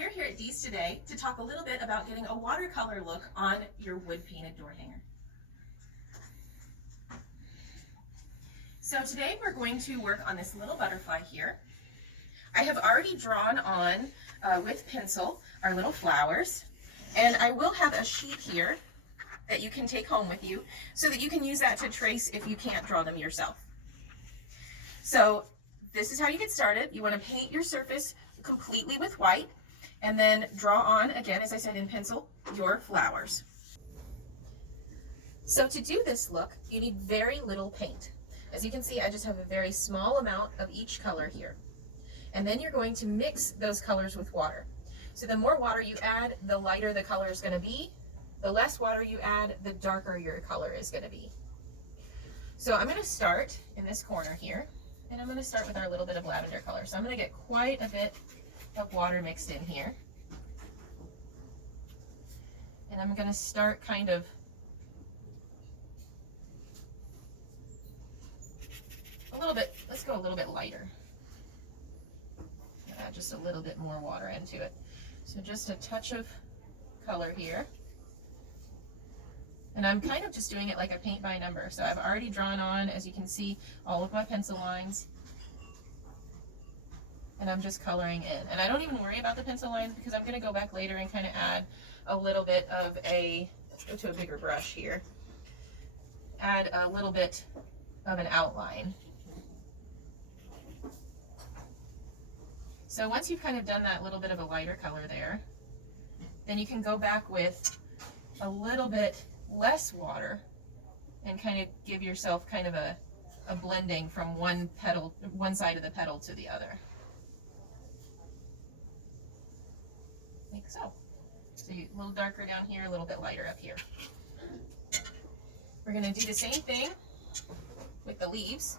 we're here at Dee's today to talk a little bit about getting a watercolor look on your wood painted door hanger. So today we're going to work on this little butterfly here. I have already drawn on with pencil our little flowers, and I will have a sheet here that you can take home with you so that you can use that to trace if you can't draw them yourself. So this is how you get started. You want to paint your surface completely with white and then draw on, again, as I said, in pencil, your flowers. So to do this look, you need very little paint. As you can see, I just have a very small amount of each color here. And then you're going to mix those colors with water. So the more water you add, the lighter the color is going to be. The less water you add, the darker your color is going to be. So I'm going to start in this corner here, and I'm going to start with our little bit of lavender color. So I'm going to get quite a bit of water mixed in here. And I'm going to start kind of a little bit, let's go a little bit lighter. Add just a little bit more water into it. So just a touch of color here. And I'm kind of just doing it like a paint by number. So I've already drawn on, as you can see, all of my pencil lines. And I'm just coloring in. And I don't even worry about the pencil lines because I'm going to go back later and kind of add a little bit of let's go to a bigger brush here. Add a little bit of an outline. So once you've kind of done that little bit of a lighter color there, then you can go back with a little bit less water and kind of give yourself kind of a blending from one side of the petal to the other. Like so. So a little darker down here, a little bit lighter up here. We're going to do the same thing with the leaves.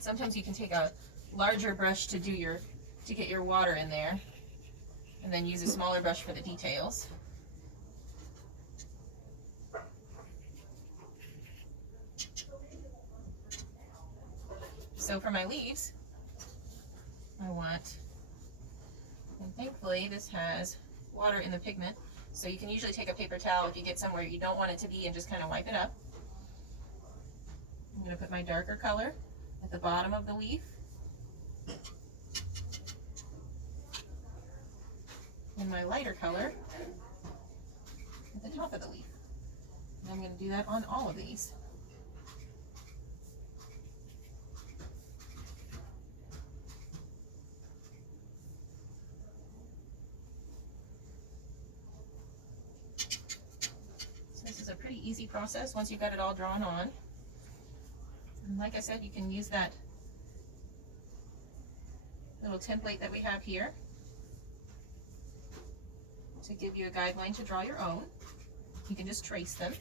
Sometimes you can take a larger brush to get your water in there, and then use a smaller brush for the details. So for my leaves, I want, and thankfully this has water in the pigment, so you can usually take a paper towel if you get somewhere you don't want it to be and just kind of wipe it up. I'm going to put my darker color at the bottom of the leaf. And my lighter color at the top of the leaf. And I'm going to do that on all of these. So this is a pretty easy process once you've got it all drawn on. And like I said, you can use that little template that we have here to give you a guideline to draw your own. You can just trace them.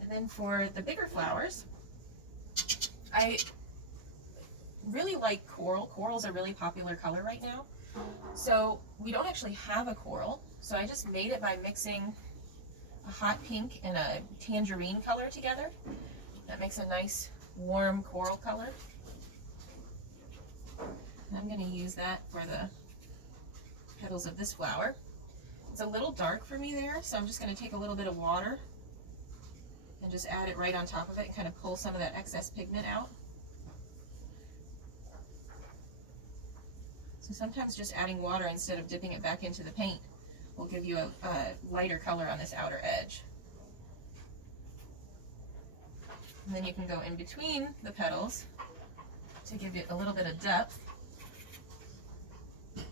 And then for the bigger flowers, I really like coral. Coral's a really popular color right now. So we don't actually have a coral, so I just made it by mixing a hot pink and a tangerine color together. That makes a nice warm coral color. And I'm going to use that for the petals of this flower. It's a little dark for me there, so I'm just going to take a little bit of water and just add it right on top of it and kind of pull some of that excess pigment out. So sometimes just adding water instead of dipping it back into the paint will give you a lighter color on this outer edge. And then you can go in between the petals to give it a little bit of depth. I'm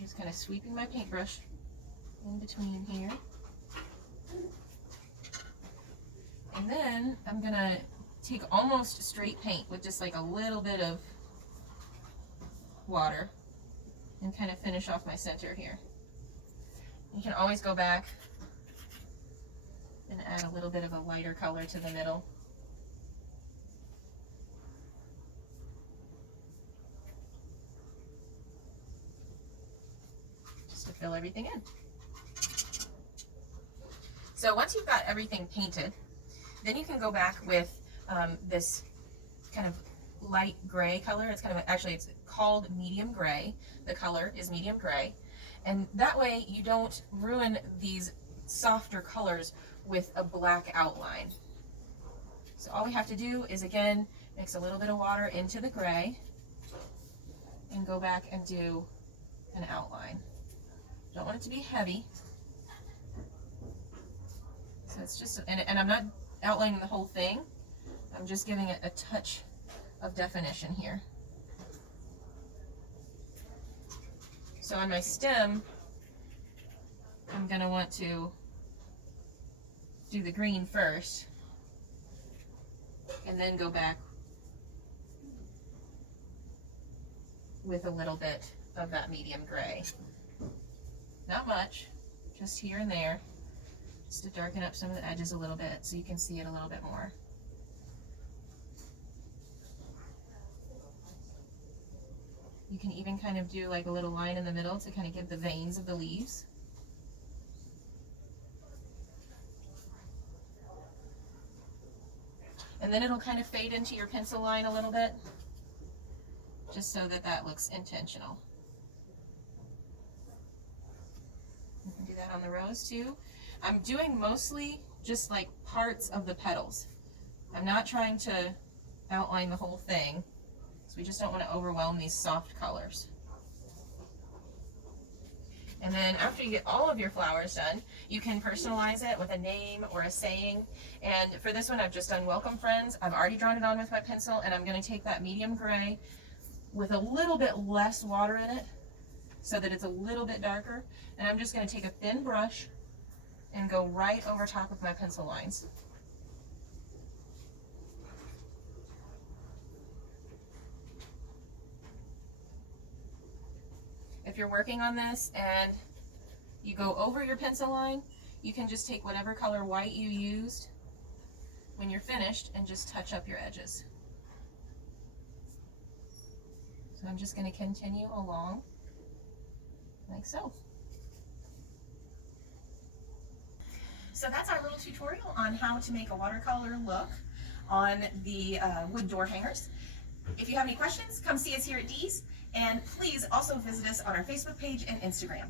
just kind of sweeping my paintbrush in between here. And then I'm going to take almost straight paint with just like a little bit of water and kind of finish off my center here. You can always go back and add a little bit of a lighter color to the middle. Just to fill everything in. So once you've got everything painted, Then you can go back with this kind of light gray color. It's kind of, actually it's called medium gray. The color is medium gray. And that way you don't ruin these softer colors with a black outline. So all we have to do is, again, mix a little bit of water into the gray and go back and do an outline. Don't want it to be heavy. So it's just, and I'm not outlining the whole thing. I'm just giving it a touch of definition here. So on my stem, I'm going to want to do the green first and then go back with a little bit of that medium gray. Not much, just here and there, just to darken up some of the edges a little bit so you can see it a little bit more. You can even kind of do like a little line in the middle to kind of give the veins of the leaves. And then it'll kind of fade into your pencil line a little bit, just so that that looks intentional. You can do that on the rose too. I'm doing mostly just like parts of the petals. I'm not trying to outline the whole thing, so we just don't want to overwhelm these soft colors. And then after you get all of your flowers done, you can personalize it with a name or a saying. And for this one, I've just done welcome friends. I've already drawn it on with my pencil, and I'm going to take that medium gray with a little bit less water in it so that it's a little bit darker. And I'm just going to take a thin brush and go right over top of my pencil lines. If you're working on this and you go over your pencil line, you can just take whatever color white you used when you're finished and just touch up your edges. So I'm just going to continue along like so. So that's our little tutorial on how to make a watercolor look on the wood door hangers. If you have any questions, come see us here at Dee's, and please also visit us on our Facebook page and Instagram.